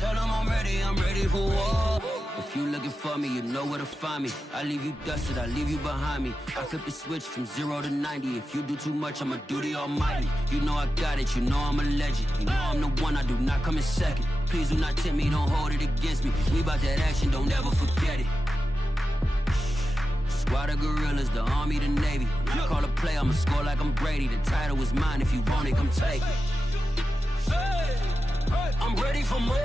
Tell them I'm ready for war. If you looking for me, you know where to find me. I leave you dusted, I leave you behind me. I flip the switch from 0 to 90. If you do too much, I'ma do the almighty. You know I got it, you know I'm a legend. You know I'm the one, I do not come in second. Please do not tempt me, don't hold it against me. We bout that action, don't ever forget it. Squad of gorillas, the army, the navy. When I call a play, I'ma score like I'm Brady. The title is mine, if you want it, come take it. I'm ready for more.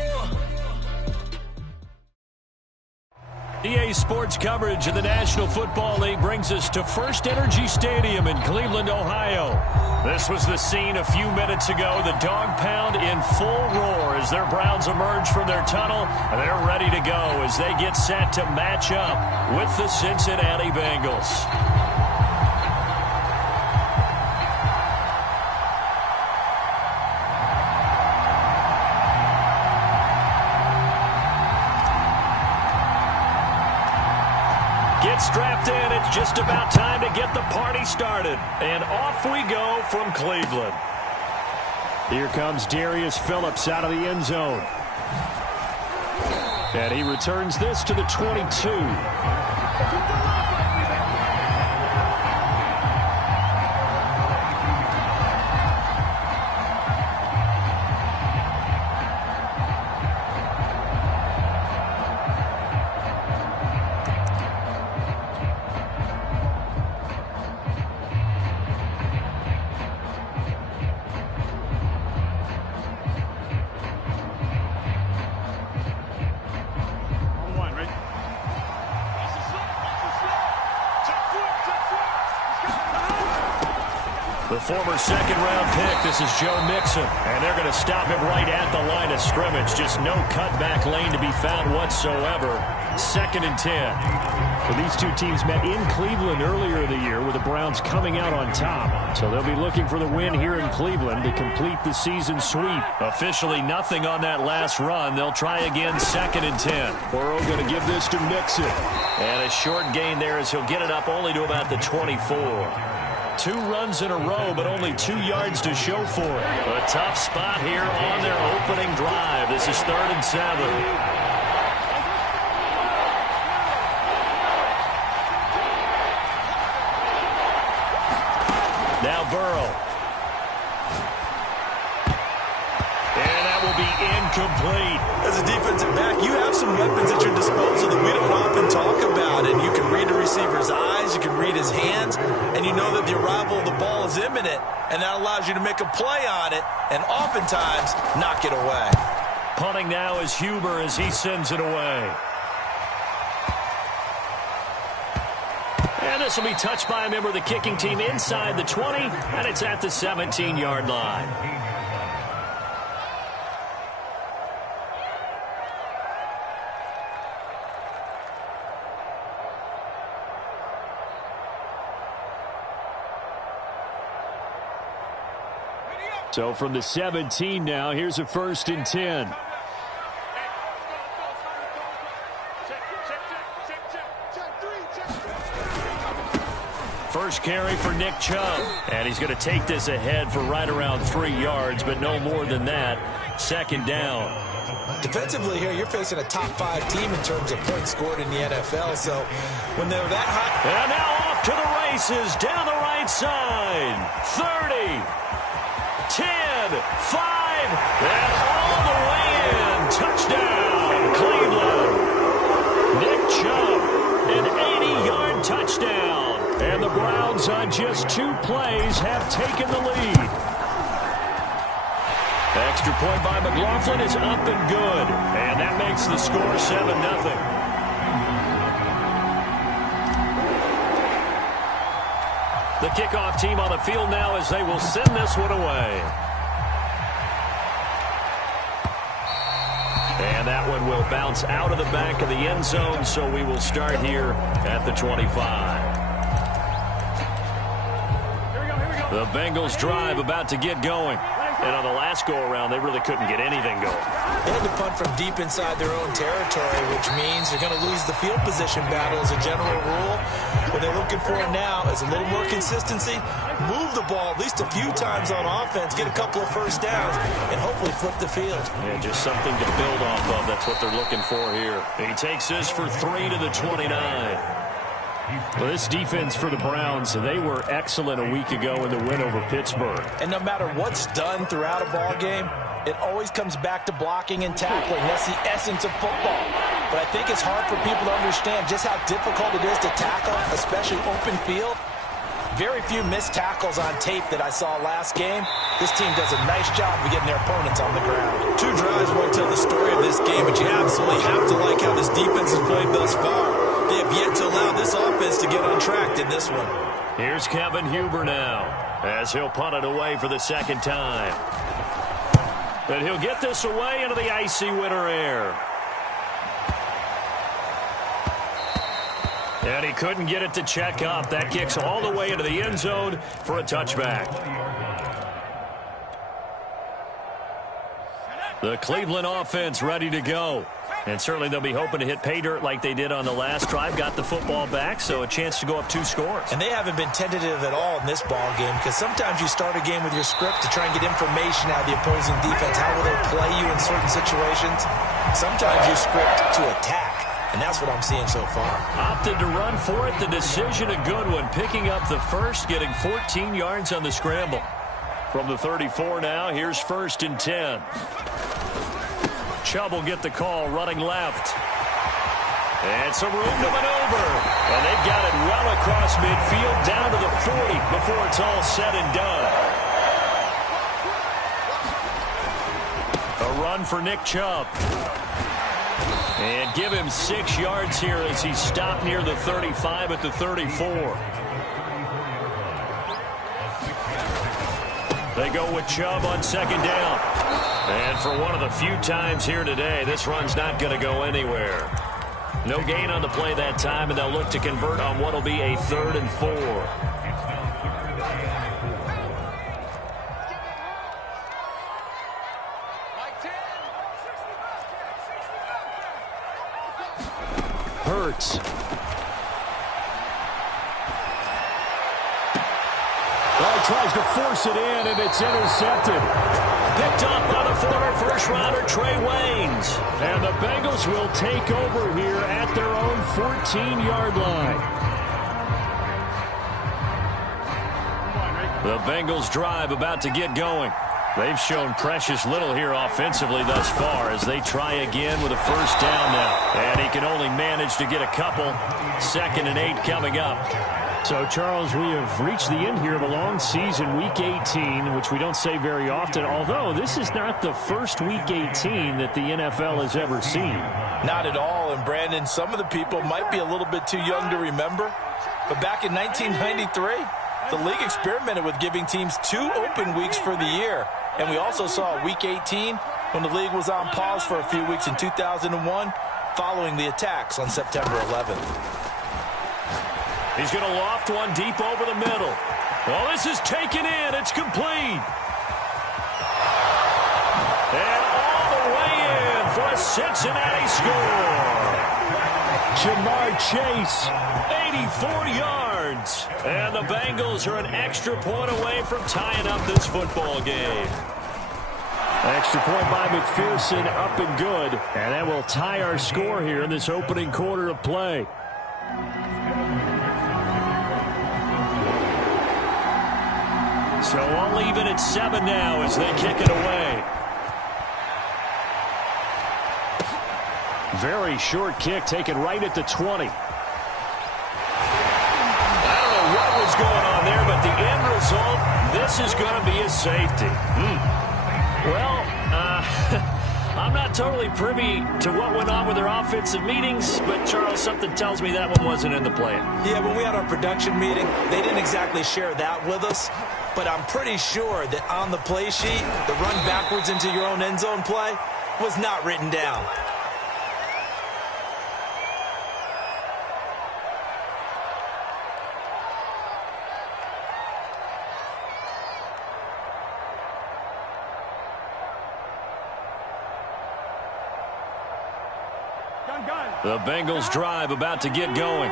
EA Sports coverage of the National Football League brings us to First Energy Stadium in Cleveland, Ohio. This was the scene a few minutes ago. The dog pound in full roar as their Browns emerge from their tunnel. And they're ready to go as they get set to match up with the Cincinnati Bengals. Strapped in, it's just about time to get the party started. And off we go from Cleveland. Here comes Darius Phillips out of the end zone. And he returns this to the 22. The former second-round pick, this is Joe Mixon. And they're going to stop him right at the line of scrimmage. Just no cutback lane to be found whatsoever. 2nd and 10. Well, these two teams met in Cleveland earlier in the year with the Browns coming out on top. So they'll be looking for the win here in Cleveland to complete the season sweep. Officially nothing on that last run. They'll try again 2nd and 10. Burrow going to give this to Mixon. And a short gain there as he'll get it up only to about the 24. 2 runs in a row, but only 2 yards to show for it. A tough spot here on their opening drive. This is 3rd and 7. Now Burrow. And that will be incomplete. As a defensive back, you have some weapons at your disposal that we don't often talk about. And you can read the receiver's eyes, you can read his hands, and you know that the arrival of the ball is imminent, and that allows you to make a play on it and oftentimes knock it away. Punting now is Huber as he sends it away. And this will be touched by a member of the kicking team inside the 20, and it's at the 17-yard line. So from the 17 now, here's a 1st and 10. First carry for Nick Chubb. And he's going to take this ahead for right around 3 yards, but no more than that. 2nd down. Defensively here, you're facing a top 5 team in terms of points scored in the NFL. So when they're that high. And now off to the races down the right side. 30. 10, 5, and all the way in. Touchdown, Cleveland. Nick Chubb, an 80-yard touchdown. And the Browns on just 2 plays have taken the lead. Extra point by McLaughlin is up and good. And that makes the score 7-0. The kickoff team on the field now as they will send this one away. And that one will bounce out of the back of the end zone, so we will start here at the 25. The Bengals drive about to get going. And on the last go-around, they really couldn't get anything going. They had to punt from deep inside their own territory, which means they're going to lose the field position battle as a general rule. What they're looking for now is a little more consistency, move the ball at least a few times on offense, get a couple of first downs, and hopefully flip the field. Yeah, just something to build off of. That's what they're looking for here. He takes this for 3 to the 29. Well, this defense for the Browns, they were excellent a week ago in the win over Pittsburgh. And no matter what's done throughout a ball game, it always comes back to blocking and tackling. That's the essence of football. But I think it's hard for people to understand just how difficult it is to tackle, especially open field. Very few missed tackles on tape that I saw last game. This team does a nice job of getting their opponents on the ground. 2 drives won't tell the story of this game, but you absolutely have to like how this defense has played thus far. They have yet to allow this offense to get on track in this one. Here's Kevin Huber now, as he'll punt it away for the second time. But he'll get this away into the icy winter air. And he couldn't get it to check up. That kicks all the way into the end zone for a touchback. The Cleveland offense ready to go. And certainly they'll be hoping to hit pay dirt like they did on the last drive. Got the football back, so a chance to go up 2 scores. And they haven't been tentative at all in this ball game, because sometimes you start a game with your script to try and get information out of the opposing defense. How will they play you in certain situations? Sometimes you script to attack, and that's what I'm seeing so far. Opted to run for it. The decision a good one. Picking up the first, getting 14 yards on the scramble. From the 34 now, here's 1st and 10. Chubb will get the call, running left. And some room to maneuver. And they've got it well across midfield, down to the 40 before it's all said and done. A run for Nick Chubb. And give him 6 yards here as he stopped near the 35 at the 34. They go with Chubb on 2nd down. And for one of the few times here today, this run's not going to go anywhere. No gain on the play that time, and they'll look to convert on what will be a 3rd and 4. Hurts. Well, he tries to force it in, and it's intercepted. Picked up by the former first-rounder Trey Waynes. And the Bengals will take over here at their own 14-yard line. The Bengals drive about to get going. They've shown precious little here offensively thus far as they try again with a 1st down now. And he can only manage to get a couple. 2nd and 8 coming up. So, Charles, we have reached the end here of a long season, Week 18, which we don't say very often, although this is not the first Week 18 that the NFL has ever seen. Not at all, and Brandon, some of the people might be a little bit too young to remember, but back in 1993, the league experimented with giving teams 2 open weeks for the year, and we also saw Week 18 when the league was on pause for a few weeks in 2001 following the attacks on September 11th. He's going to loft one deep over the middle. Well, this is taken in. It's complete. And all the way in for a Cincinnati score. Jamar Chase, 84 yards. And the Bengals are an extra point away from tying up this football game. Extra point by McPherson, up and good. And that will tie our score here in this opening quarter of play. So all even at 7 now as they kick it away. Very short kick taken right at the 20. I don't know what was going on there, but the end result, this is going to be a safety. Well, I'm not totally privy to what went on with their offensive meetings, but, Charles, something tells me that one wasn't in the plan. Yeah, when we had our production meeting, they didn't exactly share that with us, but I'm pretty sure that on the play sheet, the run backwards into your own end zone play was not written down. The Bengals drive about to get going.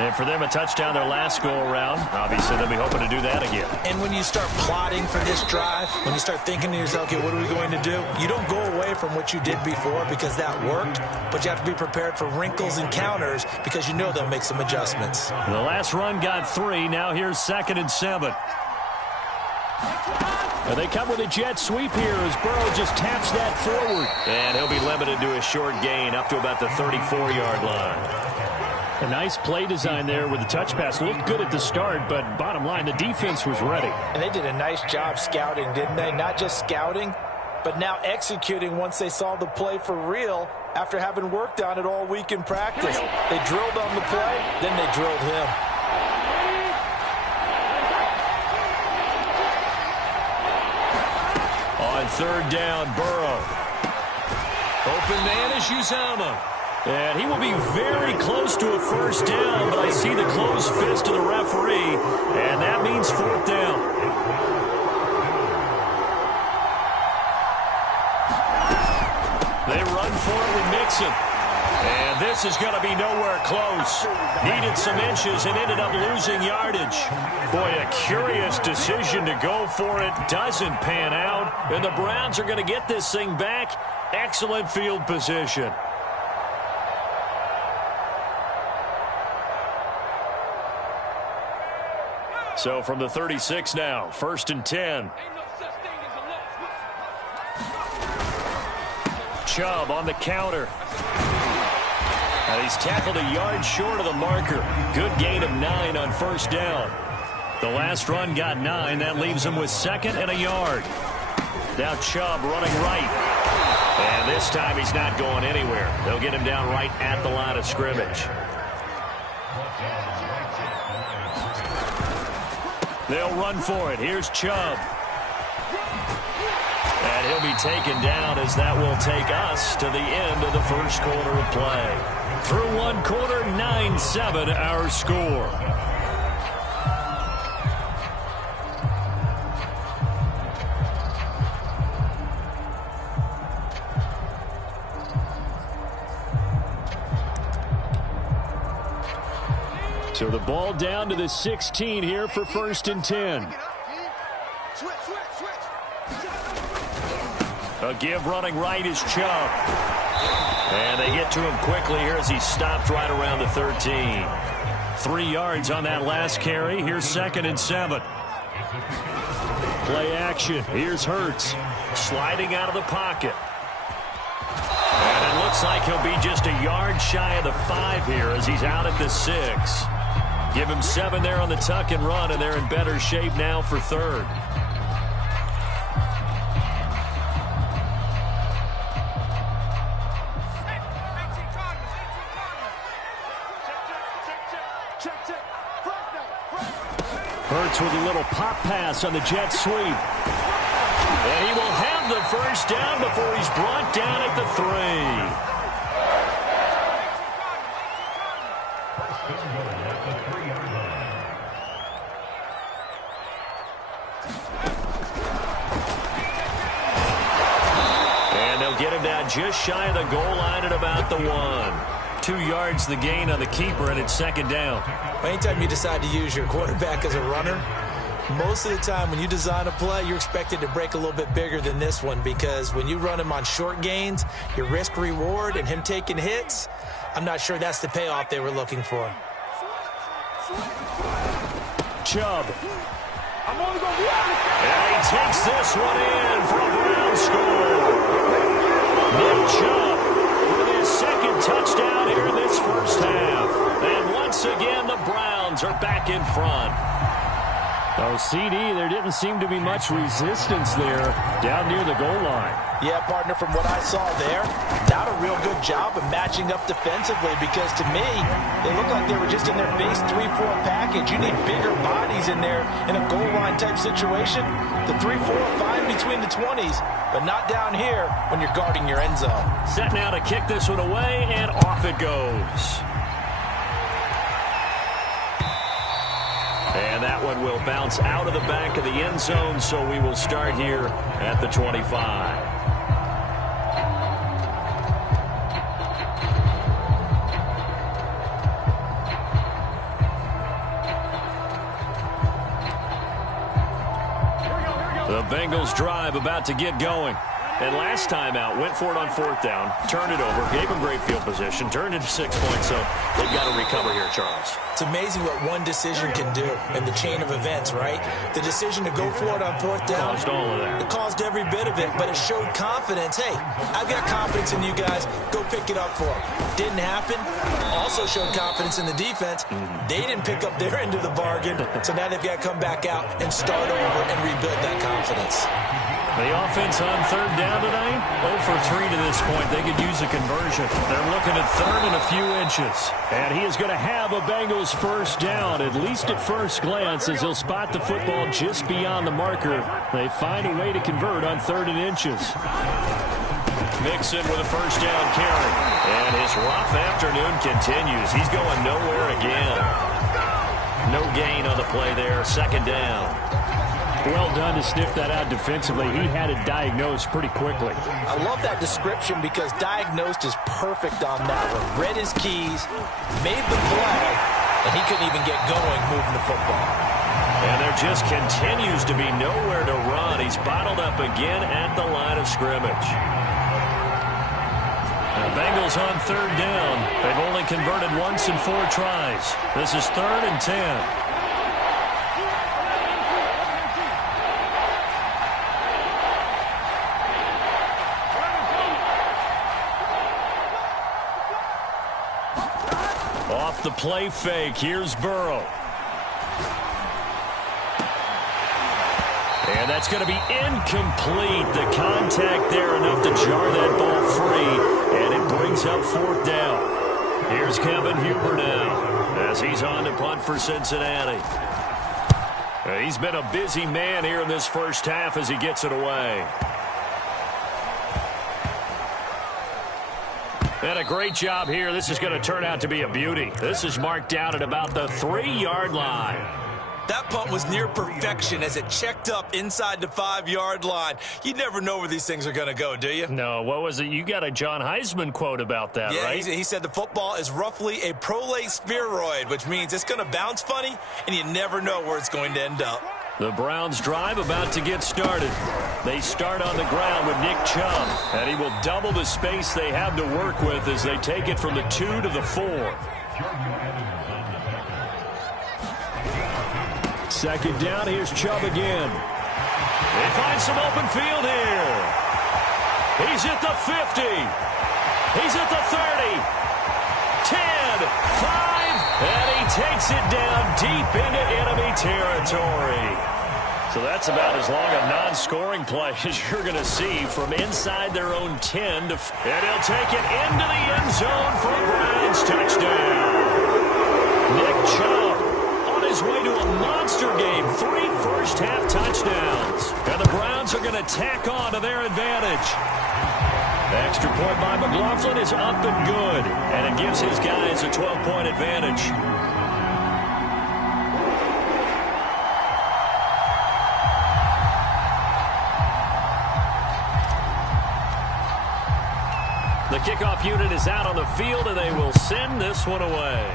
And for them, a touchdown their last go-around. Obviously, they'll be hoping to do that again. And when you start plotting for this drive, when you start thinking to yourself, okay, what are we going to do? You don't go away from what you did before because that worked, but you have to be prepared for wrinkles and counters because you know they'll make some adjustments. The last run got 3. Now here's 2nd and 7. And they come with a jet sweep here as Burrow just taps that forward. And he'll be limited to a short gain up to about the 34-yard line. A nice play design there with the touch pass. Looked good at the start, but bottom line, the defense was ready. And they did a nice job scouting, didn't they? Not just scouting, but now executing once they saw the play for real after having worked on it all week in practice. They drilled on the play, then they drilled him. On 3rd down, Burrow. Open man is Uzomah. And he will be very close to a first down, but I see the closed fist of the referee, and that means 4th down. They run for it with Mixon. And this is going to be nowhere close. Needed some inches and ended up losing yardage. Boy, a curious decision to go for it. Doesn't pan out. And the Browns are going to get this thing back. Excellent field position. So from the 36 now, 1st and 10. Chubb on the counter. And he's tackled a yard short of the marker. Good gain of 9 on 1st down. The last run got 9. That leaves him with 2nd and a yard. Now Chubb running right. And this time he's not going anywhere. They'll get him down right at the line of scrimmage. They'll run for it. Here's Chubb. And he'll be taken down as that will take us to the end of the first quarter of play. Through 1 quarter, 9-7 our score. So the ball down to the 16 here for 1st and 10. A give running right is Chubb. And they get to him quickly here as he stopped right around the 13. 3 yards on that last carry. Here's 2nd and 7. Play action. Here's Hurts sliding out of the pocket. And it looks like he'll be just a yard shy of the 5 here as he's out at the 6. Give him 7 there on the tuck and run, and they're in better shape now for 3rd. Hurts with a little pop pass on the jet sweep. And he will have the first down before he's brought down at the 3. Get him down just shy of the goal line at about the 1. 2 yards the gain on the keeper, and it's 2nd down. Anytime you decide to use your quarterback as a runner, most of the time when you design a play, you're expected to break a little bit bigger than this one because when you run him on short gains, your risk-reward and him taking hits, I'm not sure that's the payoff they were looking for. Chubb. And he takes this one in for a Brown score. Nick Chubb with his 2nd touchdown here in this first half. And once again, the Browns are back in front. Oh, CD, there didn't seem to be much resistance there down near the goal line. Yeah, partner, from what I saw there, not a real good job of matching up defensively because to me, they looked like they were just in their base 3-4 package. You need bigger bodies in there in a goal line type situation. The 3-4 fine between the 20s, but not down here when you're guarding your end zone. Set now to kick this one away, and off it goes. And that one will bounce out of the back of the end zone, so we will start here at the 25. Bengals drive about to get going. And last time out, went for it on 4th down, turned it over, gave him great field position, turned it to 6 points, so they've got to recover here, Charles. It's amazing what one decision can do in the chain of events, right? The decision to go for it on 4th down. Caused all of that. It caused every bit of it, but it showed confidence. Hey, I've got confidence in you guys. Go pick it up for them. Didn't happen. Also showed confidence in the defense. They didn't pick up their end of the bargain, so now they've got to come back out and start over and rebuild that confidence. The offense on 3rd down tonight, 0 for 3 to this point. They could use a conversion. They're looking at 3rd and a few inches. And he is going to have a Bengals first down, at least at first glance, as he'll spot the football just beyond the marker. They find a way to convert on 3rd and inches. Mixon with a first down carry. And his rough afternoon continues. He's going nowhere again. No gain on the play there. 2nd down. Well done to sniff that out defensively. He had it diagnosed pretty quickly. I love that description because diagnosed is perfect on that one. Read his keys, made the play, and he couldn't even get going moving the football. And there just continues to be nowhere to run. He's bottled up again at the line of scrimmage. The Bengals on 3rd down. They've only converted once in 4 tries. This is 3rd and 10. Off the play fake, here's Burrow. And that's going to be incomplete. The contact there enough to jar that ball free, and it brings up 4th down. Here's Kevin Huber now as he's on to punt for Cincinnati. He's been a busy man here in this first half as he gets it away. And a great job here. This is going to turn out to be a beauty. This is marked down at about the 3-yard line. That punt was near perfection as it checked up inside the 5-yard line. You never know where these things are going to go, do you? No, what was it? You got a John Heisman quote about that, right? Yeah, he said the football is roughly a prolate spheroid, which means it's going to bounce funny, and you never know where it's going to end up. The Browns drive about to get started. They start on the ground with Nick Chubb, and he will double the space they have to work with as they take it from the 2 to the 4. 2nd down, here's Chubb again. They find some open field here. He's at the 50. He's at the 30. 10, 5, and he takes it down deep into enemy territory. So that's about as long a non-scoring play as you're going to see from inside their own 10. And he'll take it into the end zone for a Browns touchdown. Nick Chubb on his way to a monster game. 3 first-half touchdowns. And the Browns are going to tack on to their advantage. The extra point by McLaughlin is up and good. And it gives his guys a 12-point advantage. The kickoff unit is out on the field, and they will send this one away.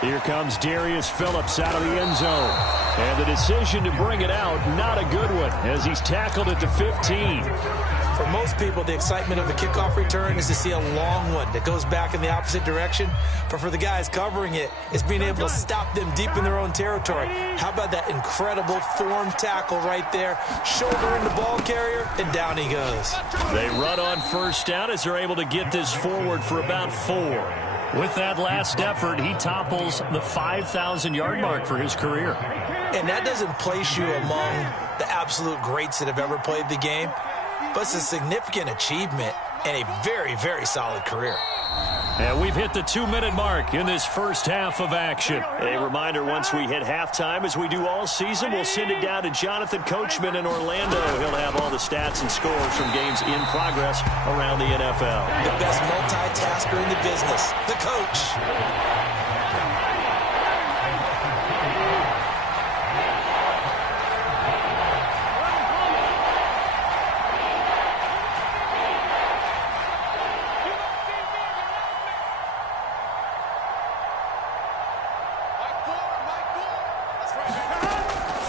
Here comes Darius Phillips out of the end zone. And the decision to bring it out, not a good one, as he's tackled at the 15. For most people, the excitement of a kickoff return is to see a long one that goes back in the opposite direction. But for the guys covering it, it's being able to stop them deep in their own territory. How about that incredible form tackle right there? Shoulder in the ball carrier, and down he goes. They run on first down as they're able to get this forward for about 4. With that last effort, he topples the 5,000-yard mark for his career. And that doesn't place you among the absolute greats that have ever played the game. But it's a significant achievement and a very, very solid career. And we've hit the 2-minute mark in this first half of action. A reminder, once we hit halftime, as we do all season, we'll send it down to Jonathan Coachman in Orlando. He'll have all the stats and scores from games in progress around the NFL. The best multitasker in the business, the coach.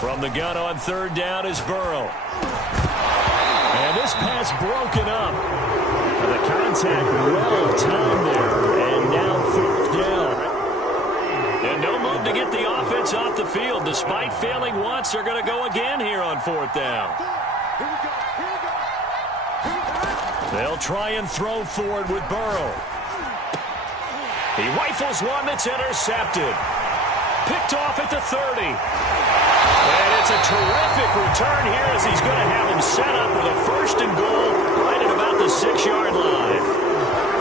From the gun on third down is Burrow. And this pass broken up. The contact well timed there. And now fourth down. And no move to get the offense off the field. Despite failing once, they're going to go again here on fourth down. They'll try and throw forward with Burrow. He rifles one that's intercepted. Picked off at the 30. And it's a terrific return here as he's going to have him set up with a first and goal right at about the 6-yard line.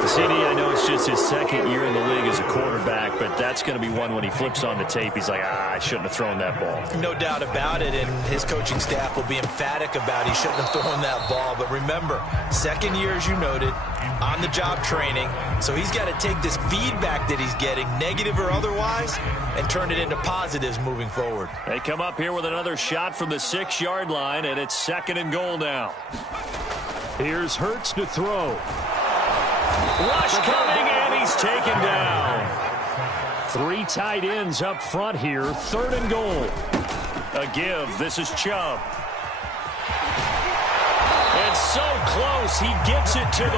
CD, I know it's just his second year in the league as a quarterback, but that's going to be one when he flips on the tape. He's like, I shouldn't have thrown that ball. No doubt about it, and his coaching staff will be emphatic about he shouldn't have thrown that ball. But remember, second year, as you noted, on-the-job training. So he's got to take this feedback that he's getting, negative or otherwise, and turn it into positives moving forward. They come up here with another shot from the 6-yard line, and it's second and goal now. Here's Hurts to throw. Rush coming, and he's taken down. 3 tight ends up front here. Third and goal. A give. This is Chubb. And so close. He gets it to the 1.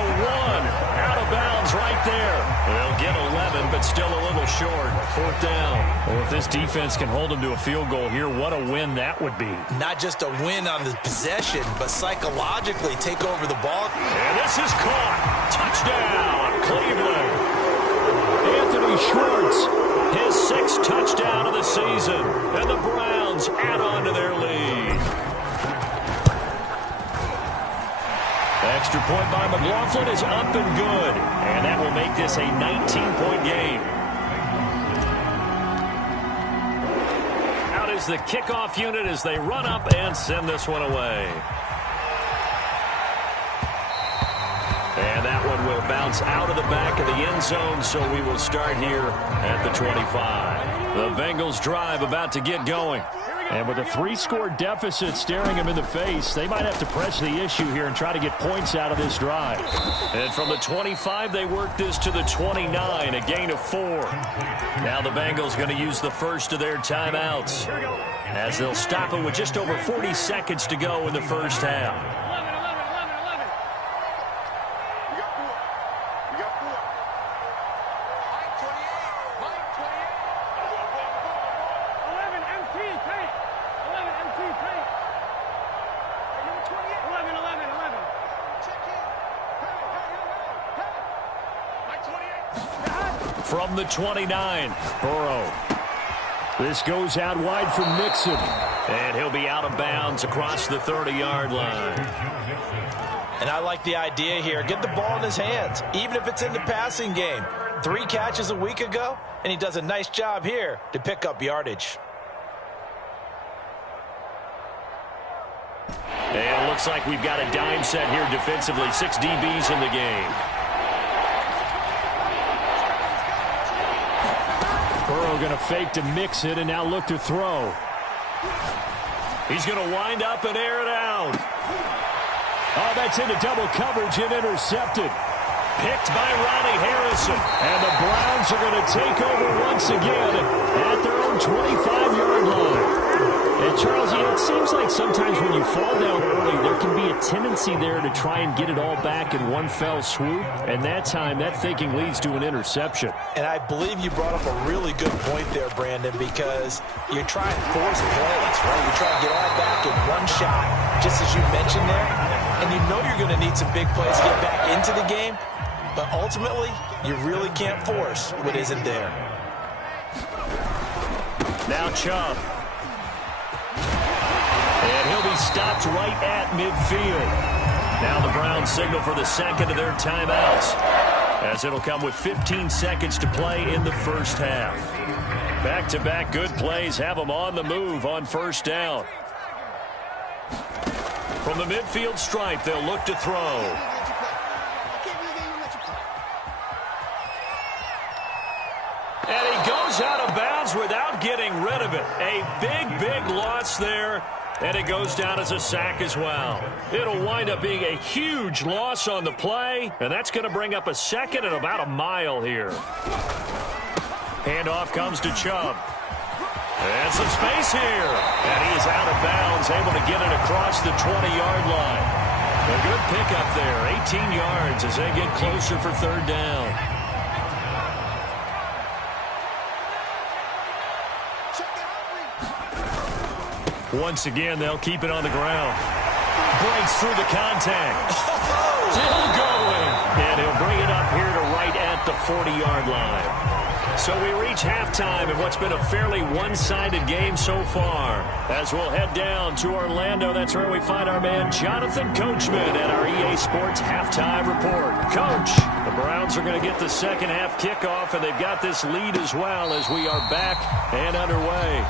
Out of bounds right there. They'll get 11, but still a little short. Fourth down. Well, if this defense can hold them to a field goal here, what a win that would be. Not just a win on the possession, but psychologically take over the ball. And this is caught. Touchdown, Cleveland. Anthony Schwartz, his 6th touchdown of the season. And the Browns add on to their lead. Extra point by McLaughlin is up and good. And that will make this a 19-point game. Out is the kickoff unit as they run up and send this one away. And that one will bounce out of the back of the end zone, so we will start here at the 25. The Bengals drive about to get going. And with a 3-score deficit staring them in the face, they might have to press the issue here and try to get points out of this drive. And from the 25, they work this to the 29, a gain of 4. Now the Bengals going to use the first of their timeouts as they'll stop it with just over 40 seconds to go in the first half. From the 29, Burrow. This goes out wide for Mixon. And he'll be out of bounds across the 30-yard line. And I like the idea here. Get the ball in his hands, even if it's in the passing game. 3 catches a week ago, and he does a nice job here to pick up yardage. And it looks like we've got a dime set here defensively. 6 DBs in the game. Burrow going to fake to mix it and now look to throw. He's going to wind up and air it out. Oh, that's into double coverage and intercepted. Picked by Ronnie Harrison. And the Browns are going to take over once again at their own 25-yard line. And, Charles, it seems like sometimes when you fall down early, there can be a tendency there to try and get it all back in one fell swoop. And that time, that thinking leads to an interception. And I believe you brought up a really good point there, Brandon, because you're trying to force plays, right? You're trying to get all back in one shot, just as you mentioned there. And you know you're going to need some big plays to get back into the game. But ultimately, you really can't force what isn't there. Now Chubb. And he'll be stopped right at midfield. Now the Browns signal for the second of their timeouts, as it'll come with 15 seconds to play in the first half. Back-to-back good plays have them on the move on first down. From the midfield stripe, they'll look to throw. And he goes out of bounds without getting rid of it. A big, big loss there. And it goes down as a sack as well. It'll wind up being a huge loss on the play. And that's going to bring up a second and about a mile here. Handoff comes to Chubb. And some space here. And he is out of bounds, able to get it across the 20-yard line. A good pickup there, 18 yards as they get closer for third down. Once again, they'll keep it on the ground. Breaks through the contact. Still going. And he'll bring it up here to right at the 40-yard line. So we reach halftime in what's been a fairly one-sided game so far. As we'll head down to Orlando, that's where we find our man Jonathan Coachman at our EA Sports Halftime Report. Coach, the Browns are going to get the second half kickoff, and they've got this lead as well as we are back and underway.